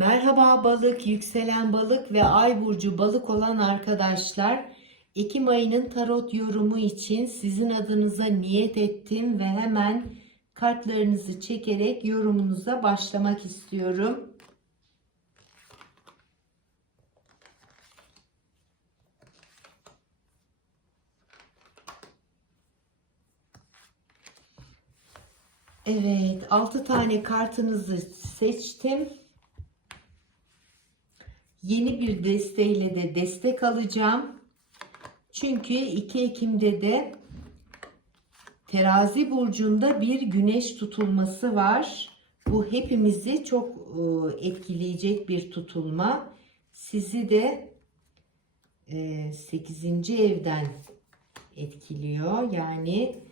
Merhaba balık, yükselen balık ve ay burcu balık olan arkadaşlar. Ekim ayının tarot yorumu için sizin adınıza niyet ettim ve hemen kartlarınızı çekerek yorumunuza başlamak istiyorum. Evet, 6 tane kartınızı seçtim. Yeni bir desteğiyle de destek alacağım. Çünkü 2 Ekim'de de Terazi burcunda bir güneş tutulması var. Bu hepimizi çok e, etkileyecek bir tutulma. Sizi de 8. evden etkiliyor. Yani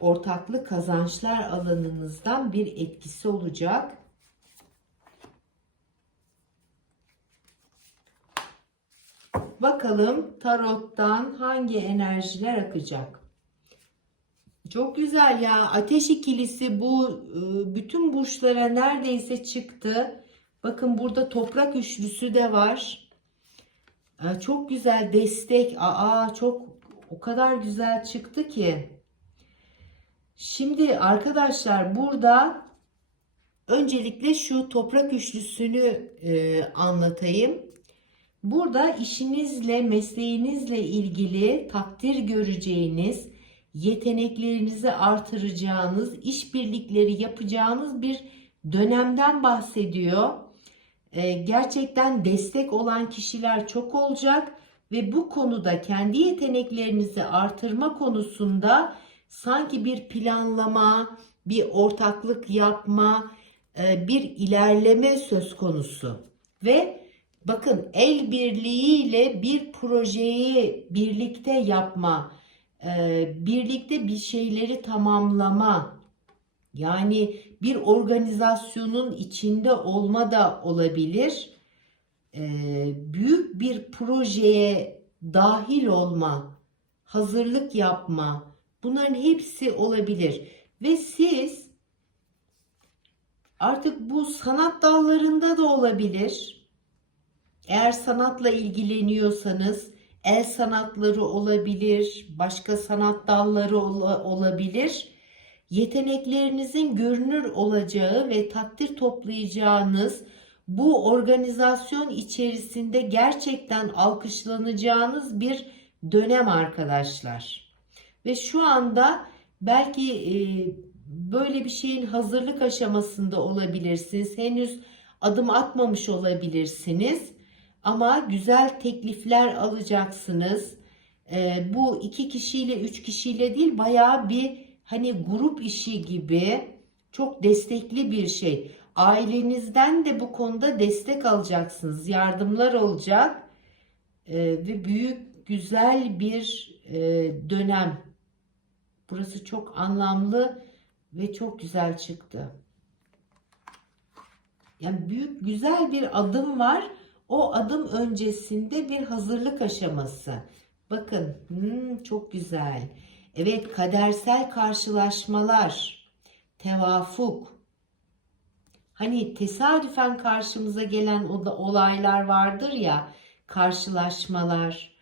ortaklı kazançlar alanınızdan bir etkisi olacak. Bakalım tarottan hangi enerjiler akacak? Çok güzel ya. Ateş ikilisi bu e, bütün burçlara neredeyse çıktı. Bakın burada toprak üçlüsü de var. E, Çok güzel destek. Aa çok o kadar güzel çıktı ki. Şimdi arkadaşlar burada öncelikle şu toprak üçlüsünü e, anlatayım. Burada işinizle, mesleğinizle ilgili takdir göreceğiniz, yeteneklerinizi artıracağınız, işbirlikleri yapacağınız bir dönemden bahsediyor. Ee, gerçekten destek olan kişiler çok olacak ve bu konuda kendi yeteneklerinizi artırma konusunda sanki bir planlama, bir ortaklık yapma, e, bir ilerleme söz konusu. Ve bakın el birliğiyle bir projeyi birlikte yapma, e, birlikte bir şeyleri tamamlama, yani bir organizasyonun içinde olma da olabilir. E, büyük bir projeye dahil olma, hazırlık yapma, bunların hepsi olabilir. Ve siz artık bu sanat dallarında da olabilir. Eğer sanatla ilgileniyorsanız el sanatları olabilir, başka sanat dalları ola- olabilir. Yeteneklerinizin görünür olacağı ve takdir toplayacağınız bu organizasyon içerisinde gerçekten alkışlanacağınız bir dönem arkadaşlar. Ve şu anda belki e, böyle bir şeyin hazırlık aşamasında olabilirsiniz. Henüz adım atmamış olabilirsiniz. Ama güzel teklifler alacaksınız. E, bu iki kişiyle, üç kişiyle değil bayağı bir hani grup işi gibi çok destekli bir şey. Ailenizden de bu konuda destek alacaksınız. Yardımlar olacak. E, ve büyük güzel bir e, dönem. Burası çok anlamlı ve çok güzel çıktı. Yani büyük güzel bir adım var. O adım öncesinde bir hazırlık aşaması. Bakın hmm, çok güzel. Evet kadersel karşılaşmalar, tevafuk. Hani tesadüfen karşımıza gelen olaylar vardır ya, karşılaşmalar.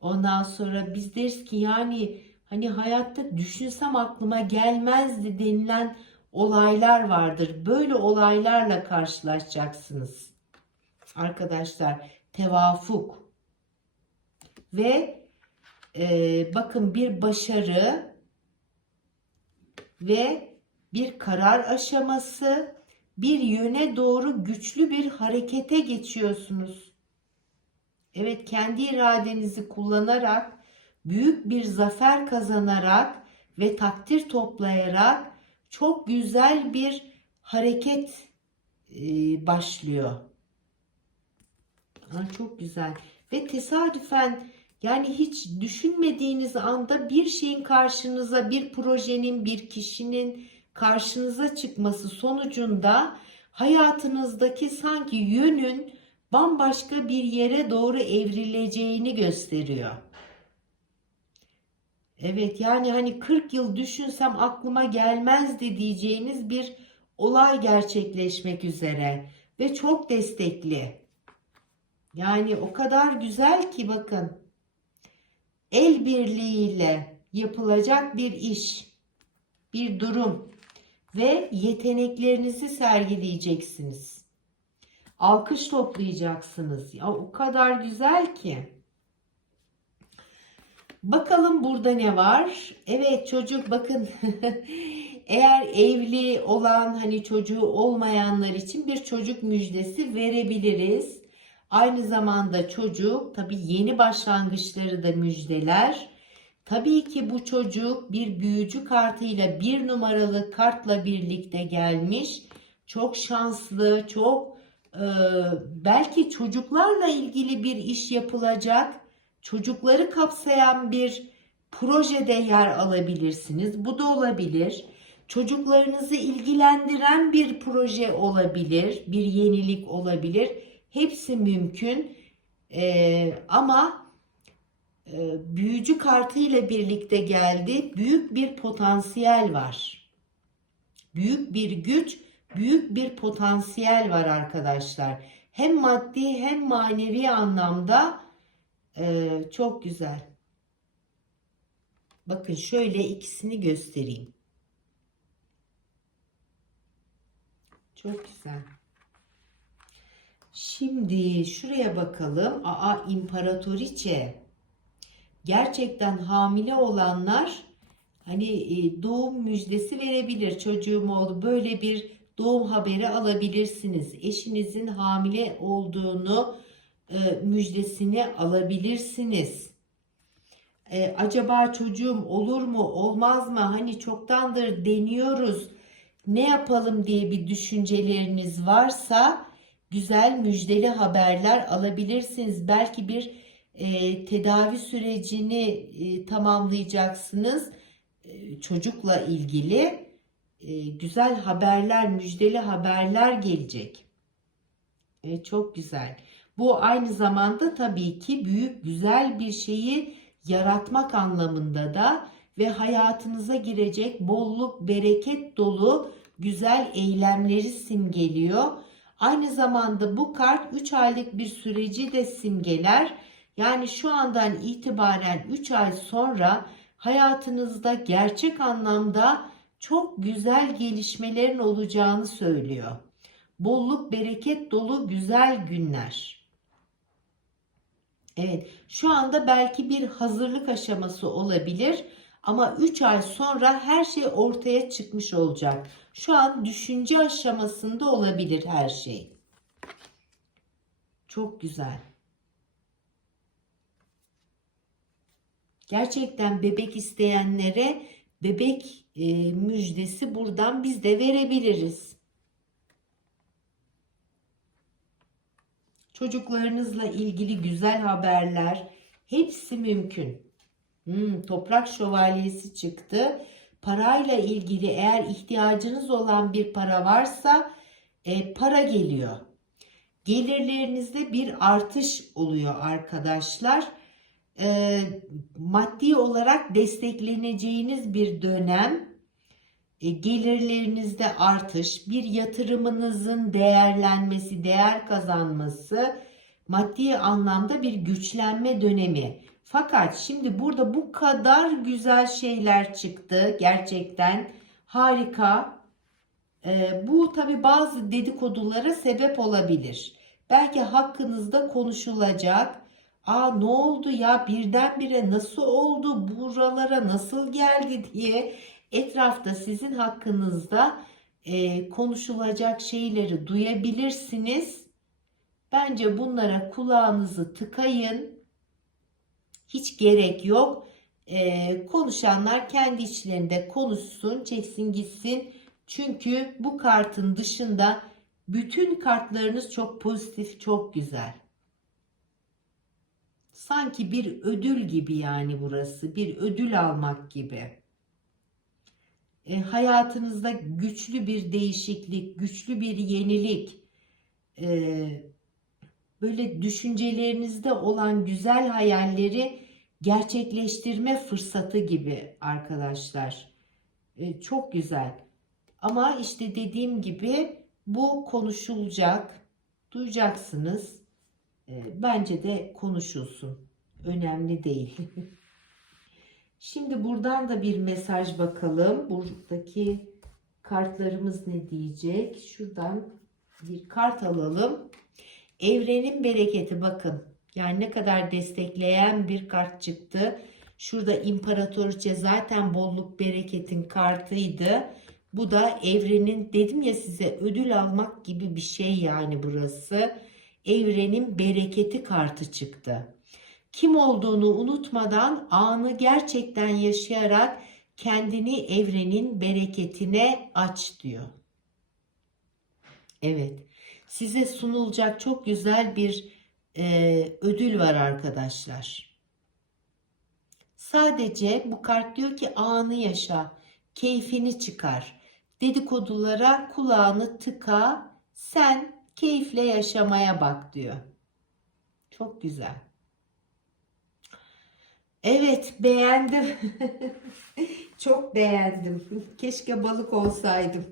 Ondan sonra biz deriz ki yani hani hayatta düşünsem aklıma gelmezdi denilen olaylar vardır. Böyle olaylarla karşılaşacaksınız. Arkadaşlar tevafuk ve e, bakın bir başarı ve bir karar aşaması bir yöne doğru güçlü bir harekete geçiyorsunuz. Evet kendi iradenizi kullanarak büyük bir zafer kazanarak ve takdir toplayarak çok güzel bir hareket e, başlıyor. Ha, çok güzel. Ve tesadüfen yani hiç düşünmediğiniz anda bir şeyin karşınıza, bir projenin, bir kişinin karşınıza çıkması sonucunda hayatınızdaki sanki yönün bambaşka bir yere doğru evrileceğini gösteriyor. Evet yani hani 40 yıl düşünsem aklıma gelmezdi diyeceğiniz bir olay gerçekleşmek üzere. ve çok destekli. Yani o kadar güzel ki bakın. El birliğiyle yapılacak bir iş, bir durum ve yeteneklerinizi sergileyeceksiniz. Alkış toplayacaksınız. Ya o kadar güzel ki. Bakalım burada ne var? Evet çocuk bakın eğer evli olan hani çocuğu olmayanlar için bir çocuk müjdesi verebiliriz. Aynı zamanda çocuk tabii yeni başlangıçları da müjdeler. Tabii ki bu çocuk bir büyücü kartıyla bir numaralı kartla birlikte gelmiş. Çok şanslı, çok e, belki çocuklarla ilgili bir iş yapılacak. Çocukları kapsayan bir projede yer alabilirsiniz. Bu da olabilir. Çocuklarınızı ilgilendiren bir proje olabilir, bir yenilik olabilir. Hepsi mümkün. Ee, ama e, büyücü kartı ile birlikte geldi. Büyük bir potansiyel var. Büyük bir güç, büyük bir potansiyel var arkadaşlar. Hem maddi hem manevi anlamda e, çok güzel. Bakın şöyle ikisini göstereyim. Çok güzel. Şimdi şuraya bakalım. Aa imparatoriçe. Gerçekten hamile olanlar hani e, doğum müjdesi verebilir. Çocuğum oldu. Böyle bir doğum haberi alabilirsiniz. Eşinizin hamile olduğunu e, müjdesini alabilirsiniz. E, acaba çocuğum olur mu olmaz mı? Hani çoktandır deniyoruz. Ne yapalım diye bir düşünceleriniz varsa güzel müjdeli haberler alabilirsiniz. Belki bir e, tedavi sürecini e, tamamlayacaksınız e, çocukla ilgili. E, güzel haberler, müjdeli haberler gelecek. E, çok güzel. Bu aynı zamanda tabii ki büyük güzel bir şeyi yaratmak anlamında da ve hayatınıza girecek bolluk, bereket dolu güzel eylemleri simgeliyor. Aynı zamanda bu kart 3 aylık bir süreci de simgeler. Yani şu andan itibaren 3 ay sonra hayatınızda gerçek anlamda çok güzel gelişmelerin olacağını söylüyor. Bolluk, bereket dolu güzel günler. Evet, şu anda belki bir hazırlık aşaması olabilir ama 3 ay sonra her şey ortaya çıkmış olacak. Şu an düşünce aşamasında olabilir her şey. Çok güzel. Gerçekten bebek isteyenlere bebek e, müjdesi buradan biz de verebiliriz. Çocuklarınızla ilgili güzel haberler hepsi mümkün. Hmm, toprak şövalyesi çıktı. Parayla ilgili eğer ihtiyacınız olan bir para varsa e, para geliyor. Gelirlerinizde bir artış oluyor arkadaşlar. E, maddi olarak destekleneceğiniz bir dönem. E, gelirlerinizde artış, bir yatırımınızın değerlenmesi, değer kazanması, maddi anlamda bir güçlenme dönemi. Fakat şimdi burada bu kadar güzel şeyler çıktı. Gerçekten harika. Ee, bu tabi bazı dedikodulara sebep olabilir. Belki hakkınızda konuşulacak. Aa ne oldu ya birdenbire nasıl oldu buralara nasıl geldi diye etrafta sizin hakkınızda e, konuşulacak şeyleri duyabilirsiniz. Bence bunlara kulağınızı tıkayın hiç gerek yok. Ee, konuşanlar kendi içlerinde konuşsun, çeksin gitsin. Çünkü bu kartın dışında bütün kartlarınız çok pozitif, çok güzel. Sanki bir ödül gibi yani burası. Bir ödül almak gibi. E, hayatınızda güçlü bir değişiklik, güçlü bir yenilik, e, böyle düşüncelerinizde olan güzel hayalleri gerçekleştirme fırsatı gibi arkadaşlar. E, çok güzel. Ama işte dediğim gibi bu konuşulacak. duyacaksınız. Ee, bence de konuşulsun. Önemli değil. Şimdi buradan da bir mesaj bakalım. Buradaki kartlarımız ne diyecek? Şuradan bir kart alalım. Evrenin bereketi bakın. Yani ne kadar destekleyen bir kart çıktı. Şurada imparatoriçe zaten bolluk bereketin kartıydı. Bu da evrenin dedim ya size ödül almak gibi bir şey yani burası. Evrenin bereketi kartı çıktı. Kim olduğunu unutmadan anı gerçekten yaşayarak kendini evrenin bereketine aç diyor. Evet. Size sunulacak çok güzel bir e, ödül var arkadaşlar. Sadece bu kart diyor ki anı yaşa, keyfini çıkar. Dedikodulara kulağını tıka, sen keyifle yaşamaya bak diyor. Çok güzel. Evet, beğendim. Çok beğendim. Keşke balık olsaydım.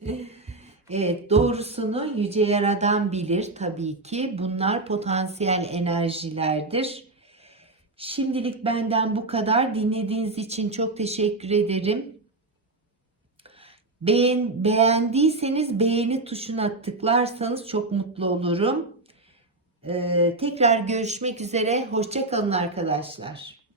Evet, doğrusunu yüce yaradan bilir tabii ki. Bunlar potansiyel enerjilerdir. Şimdilik benden bu kadar. Dinlediğiniz için çok teşekkür ederim. Beğen, beğendiyseniz beğeni tuşuna tıklarsanız çok mutlu olurum. Ee, tekrar görüşmek üzere. Hoşçakalın arkadaşlar.